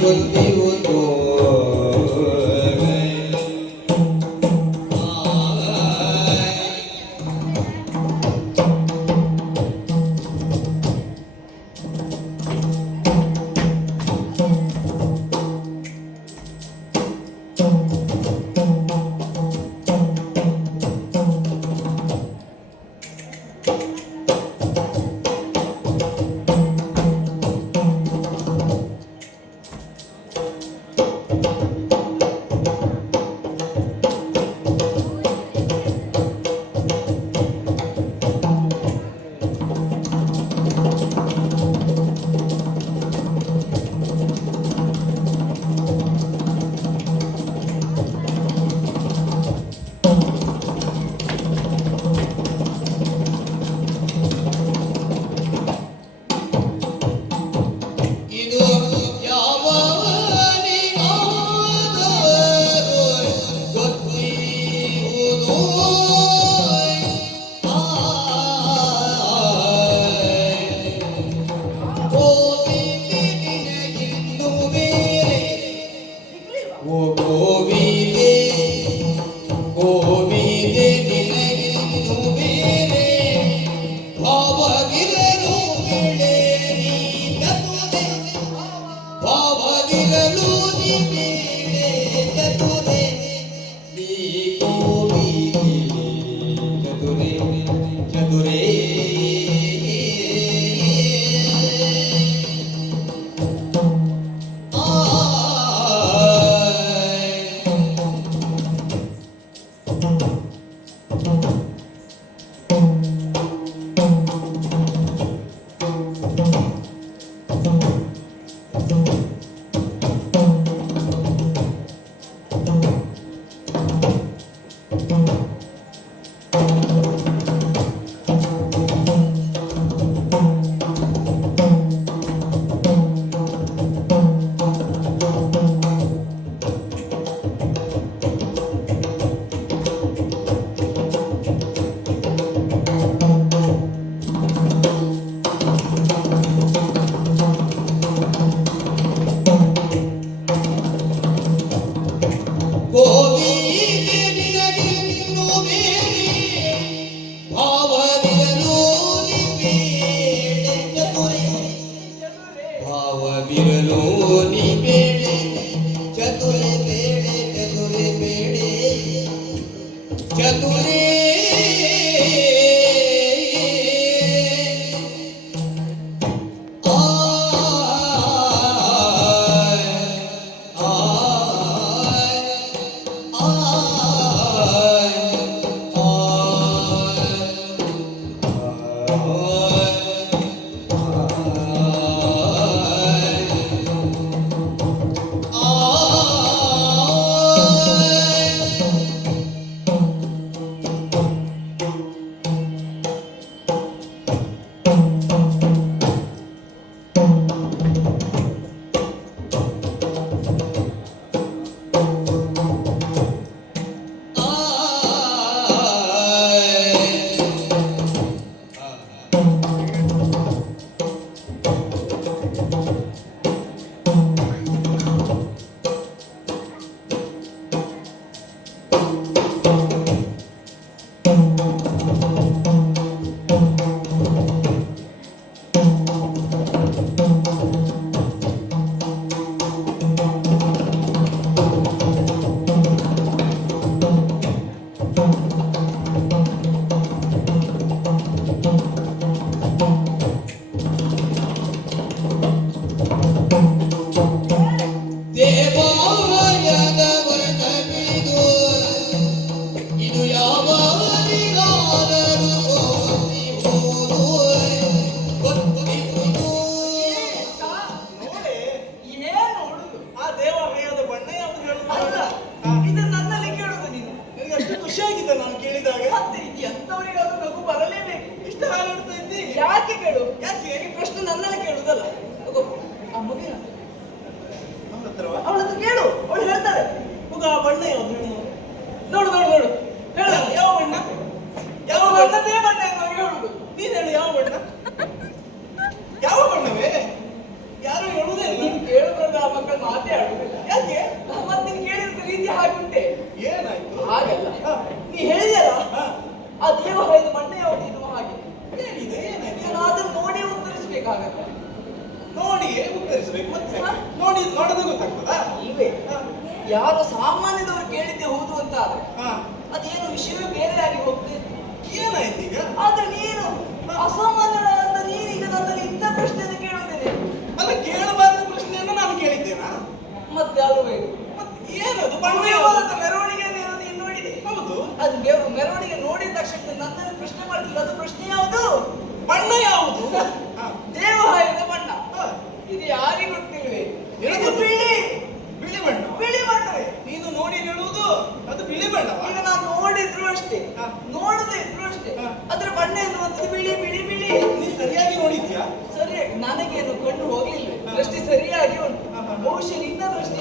বুদ্ধি Oh, oh, oh. बिरलोनी बेडे चतुरे बेडे चतुरे बेडे चतुरे Oh 음. ನೋಡದೆ ಇದ್ರು ಅಷ್ಟೇ. ಅದ್ರ ಬಣ್ಣ ಎನ್ನುವಂಥದ್ದು ಬಿಳಿ ಬಿಳಿ ಬಿಳಿ. ನೀವು ಸರಿಯಾಗಿ ನೋಡಿದ್ಯಾ? ಸರಿ ನನಗೇನು ಕಣ್ಣು ಹೋಗ್ಲಿಲ್ಲ. ದೃಷ್ಟಿ ಸರಿಯಾಗಿ ಉಂಟು. ಬಹುಶಃ ನಿನ್ನ ದೃಷ್ಟಿ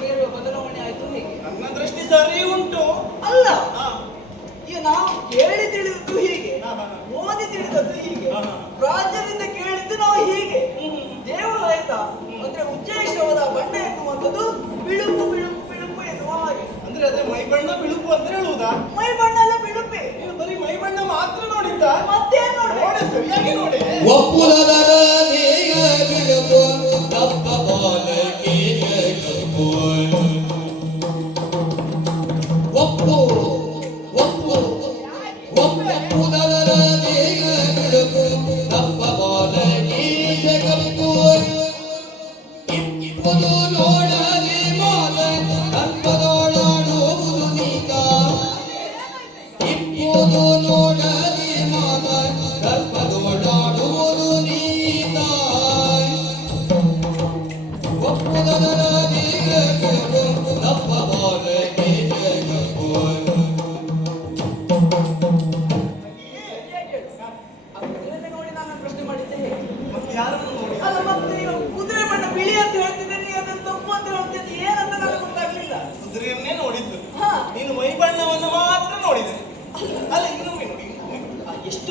ಬೇರೆ ಬದಲಾವಣೆ ಆಯ್ತು ಹೇಗೆ. ನನ್ನ ದೃಷ್ಟಿ ಸರಿ ಉಂಟು. ಅಲ್ಲ ಈಗ ನಾವು ಕೇಳಿ ತಿಳಿದದ್ದು ಹೀಗೆ. ಓದಿ ತಿಳಿದದ್ದು ಹೀಗೆ. ರಾಜರಿಂದ ಕೇಳಿದ್ದು ನಾವು ಹೀಗೆ. ದೇವರು ಆಯ್ತಾ? ಅಂದ್ರೆ ಉಚ್ಚೇಶವಾದ ಬಣ್ಣ ಎನ್ನುವಂಥದ್ದು ಬಿಳುಪು ಬಿಳುಪು ಬಿಳುಪು ಎನ್ನುವ ಹಾಗೆ. ಅಂದ್ರೆ ಅದೇ ಮೈ ಬಣ್ಣ ಬಿಳುಪು ಅಂತ ಹೇಳುವುದಾ? ನೋಡಿ ಸರಿಯಾಗಿ ನೋಡಿ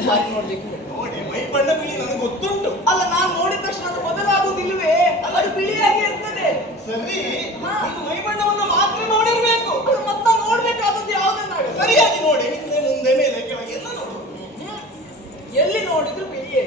ಹಾಗೆ ನೋಡ್ಲಿಕ್ಕೆ ನೋಡಿ ಮೈ ಬಣ್ಣ ಬಿಳಿ ನನಗೆ ಗೊತ್ತುಂಟು. ಅಲ್ಲ ನಾನು ನೋಡಿದ ತಕ್ಷಣ ಅದು ಬದಲಾಗುವುದಿಲ್ಲವೇ ಅಲ್ಲ ಅದು ಬಿಳಿಯಾಗಿ ಇರ್ತದೆ. ಸರಿ ಇದು ಮೈ ಬಣ್ಣವನ್ನು ಮಾತ್ರ ನೋಡಿರಬೇಕು. ಮತ್ತೆ ನೋಡ್ಬೇಕಾದದ್ದು ಯಾವುದನ್ನಾಗ ಸರಿಯಾಗಿ ನೋಡಿ ಹಿಂದೆ ಮುಂದೆ ಮೇಲೆ ಕೆಳಗೆ ಎಲ್ಲ ನೋಡಿ. ಎಲ್ಲಿ ನೋಡಿದ್ರು ಬಿಳಿಯೇ.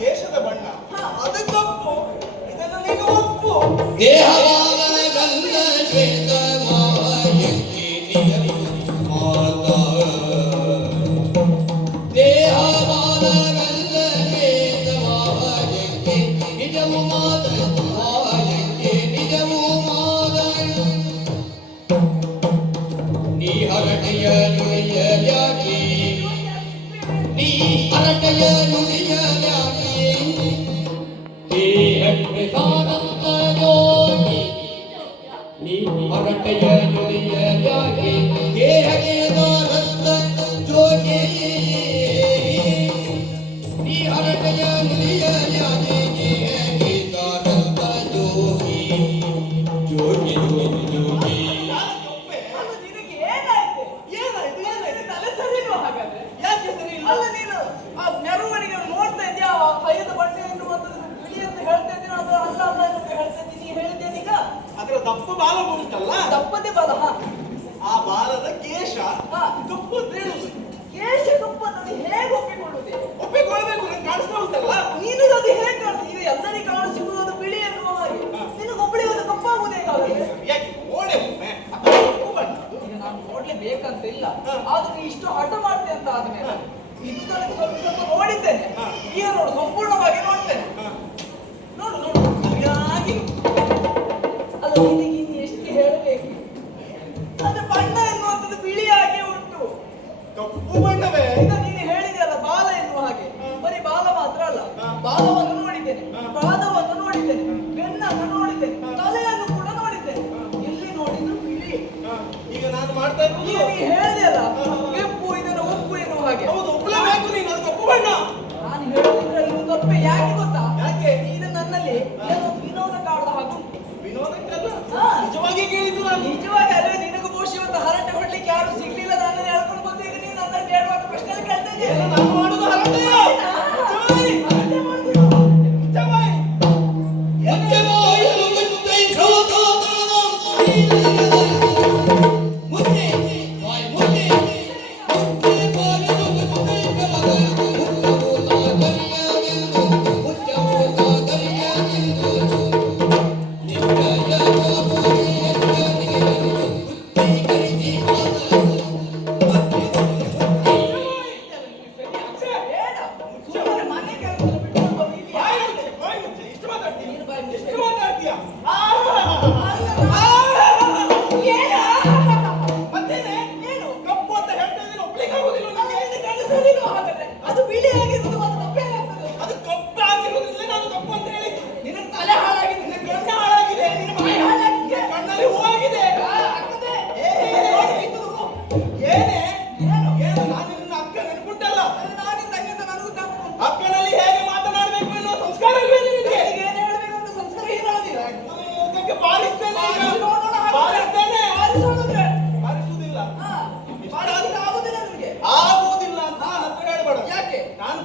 ದೇಶದ ಬಣ್ಣ. ಅದಕ್ಕಪ್ಪು ಇದನ್ನು ನೀನು ಒಪ್ಪು. ದೇಹವ ಹೇಳಿದೆ ಕೆಂಪು ಇದನ್ನು ಉಪ್ಪು ಎನ್ನುವ ಹಾಗೆ. ಹೌದು ಉಪ್ಪು ನೀನು ಅದು ಕಪ್ಪು ನಾನು ಹೇಳುವುದಿಲ್ಲ ಇದು ತಪ್ಪೆ ಯಾಕೆ ಗೊತ್ತಾ? ಯಾಕೆ? ನೀನು ನನ್ನಲ್ಲಿ ಏನೋ ವಿನೋದ ಕಾಡುವ ಹಾಗೆ ವಿನೋದಕ್ಕಲ್ಲ ನಿಜವಾಗಿ ಕೇಳಿದ್ದು ನಾನು. ನಿಜವಾಗಿ ಅಲ್ಲೇ ನಿನಗೂ ಬಹುಶಃ ಒಂದು ಹರಟೆ ಹೊಡ್ಲಿಕ್ಕೆ ಯಾರು ಸಿಗ್ಲಿಲ್ಲ ನನ್ನನ್ನು ಹೇಳ್ಕೊಂಡು ಬಂದಿದ್ದೀನಿ ನೀನು ನನ್ನ ಕೇಳುವಾಗ ಪ್ರಶ್ನೆ ಕೇಳ್ತಾ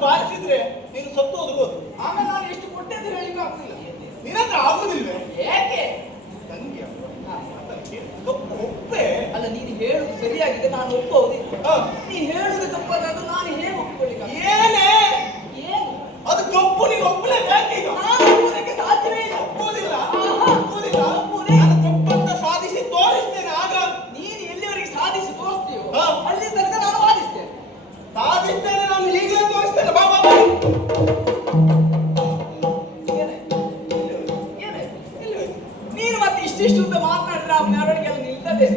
ಬಾರಿಸಿದ್ರೆ ನೀನು ಸತ್ತು ಹೋಗ್ಬೋದು ಆಮೇಲೆ ನಾನು ಎಷ್ಟು ಕೊಟ್ಟೆ ಅಂತ ಹೇಳಿಕ್ಕೆ ಆಗುದಿಲ್ಲ. ನಿನ್ನ ಹತ್ರ ಆಗುದಿಲ್ವೇ ಯಾಕೆ ತಂಗಿ ಕಪ್ಪು ಒಪ್ಪೆ ಅಲ್ಲ ನೀನು ಹೇಳುದು ಸರಿಯಾಗಿದೆ ನಾನು ಒಪ್ಪುವುದಿಲ್ಲ ನೀನು ನೀ ಹೇಳುದು ತಪ್ಪಾದಾಗ ನಾನು ಹೇಗೆ ಒಪ್ಪಿಕೊಳ್ಳಿ ಏನೇ? ಏನು? ಅದು ತಪ್ಪು ನೀನು ಒಪ್ಪಲೇಬೇಕು ಈಗ. ನಾನು ಒಪ್ಪುವುದಕ್ಕೆ ಸಾಧ್ಯವೇ ಇಲ್ಲ. ಒಪ್ಪುವುದಿಲ್ಲ. ಆಹಾ. ಒಪ್ಪುವುದಿಲ್ಲ. ಒಪ್ಪುವುದೇ. ನಾನು ಕಪ್ಪಂತ ಸಾಧಿಸಿ ತೋರಿಸ್ತೇನೆ ಆಗ ನೀನು ಎಲ್ಲಿವರೆಗೆ ಸಾಧಿಸಿ ತೋರಿಸ್ತೀಯೋ. ಅಲ್ಲಿ ತನಕ ನಾನು ವಾದಿಸ್ತೇನೆ ಸಾಧಿಸ್ತೇನೆ ನಾನು ಈಗಲೇ ತೋರಿಸ್ತೇನೆ. ಬಾ ಬಾ? ನೀನು ಮತ್ತೆ ಇಷ್ಟಿಷ್ಟು ಅಂತ ಮಾತನಾಡಿದ್ರೆ ಆ ಮೆರವಣಿಗೆಲ್ಲ ನಿಲ್ತದೆ.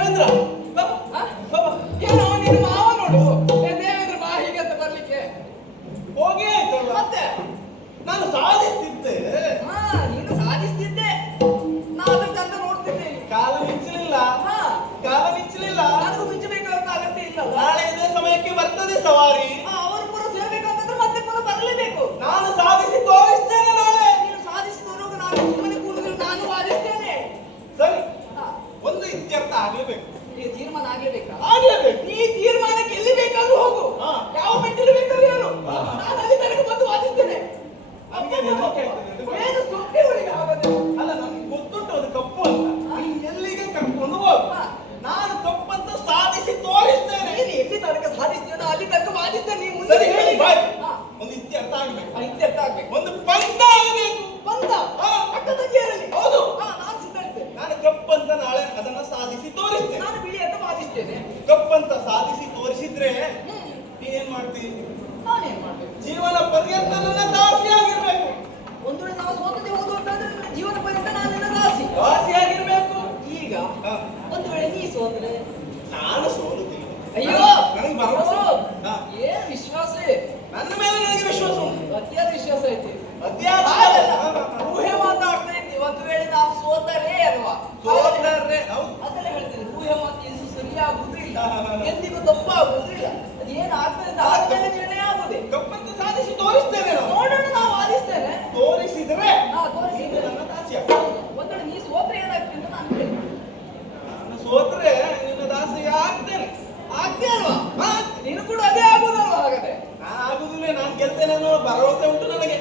하느라 ಕಪ್ಪಂತ ಸಾಧಿಸಿ ತೋರಿಸಿದ್ರೆ. ನೀನೇನ್ ಮಾಡ್ತೀನಿ ನಾನೇನ್ ಜೀವನ ಪರ್ಯಂತ ನನ್ನ ದಾಸಿಯಾಗಿರ್ಬೇಕು. ಒಂದು ವೇಳೆ ನಾವು ಸೋತದೆ ಹೋದು ಅಂತಂದ್ರೆ ಜೀವನ ಪರ್ಯಂತ ನಾನು ನಿನ್ನ ದಾಸಿ. ದಾಸಿಯಾಗಿರ್ಬೇಕು. ಈಗ ಹಾ. ಒಂದು ವೇಳೆ ನೀ ಸೋತ್ರೆ? ನಾನು ಸೋಲುತ್ತೀನಿ. ಅಯ್ಯೋ! ನನಗೆ ಭರವಸೆ. ಏನ್ ವಿಶ್ವಾಸ? ನನ್ನ ಮೇಲೆ ನನಗೆ ವಿಶ್ವಾಸ ಉಂಟು. ಅತ್ಯಾದ ವಿಶ್ವಾಸ ಐತಿ. ಹಾಗಲ್ಲ. ಊಹೆ ಮಾತಾಡ್ತಾ ಇದ್ದೀವಿ ಒಂದು ವೇಳೆ ನಾವು ಸೋತರೆ ಎಂದಿಗೂ ತಪ್ಪಾಗುವುದಿಲ್ಲ. ಅದು ಏನು ಆಗ್ತದೆ ಆದ್ಮೇಲೆ ನಿರ್ಣಯ ಆಗುದೆ ತಪ್ಪಂತ ಸಾಧಿಸಿ ತೋರಿಸ್ತೇನೆ ನೋಡೋಣ ನಾವು ವಾದಿಸ್ತೇನೆ ತೋರಿಸಿದ್ರೆ ನಾ ತೋರಿಸಿದ್ರೆ ನನ್ನ ದಾಸಿಯ. ಒಂದೊಂದು ನೀ ಸೋತ್ರೆ ಏನಾಗ್ತದೆ ಅಂತ ನಾನು ಕೇಳ್ತೀನಿ ನಾನು ಸೋತ್ರೆ ನಿನ್ನ ದಾಸ್ಯ ಆಗ್ತೇನೆ. ಆಗ್ತೇ ಅಲ್ವಾ? ನೀನು ಕೂಡ ಅದೇ ಆಗುದಲ್ವಾ ಹಾಗಾದ್ರೆ? ನಾನು ಆಗುದಿಲ್ಲ ನಾನು ಗೆಲ್ತೇನೆ ಅನ್ನೋ ಭರವಸೆ ಉಂಟು ನನಗೆ.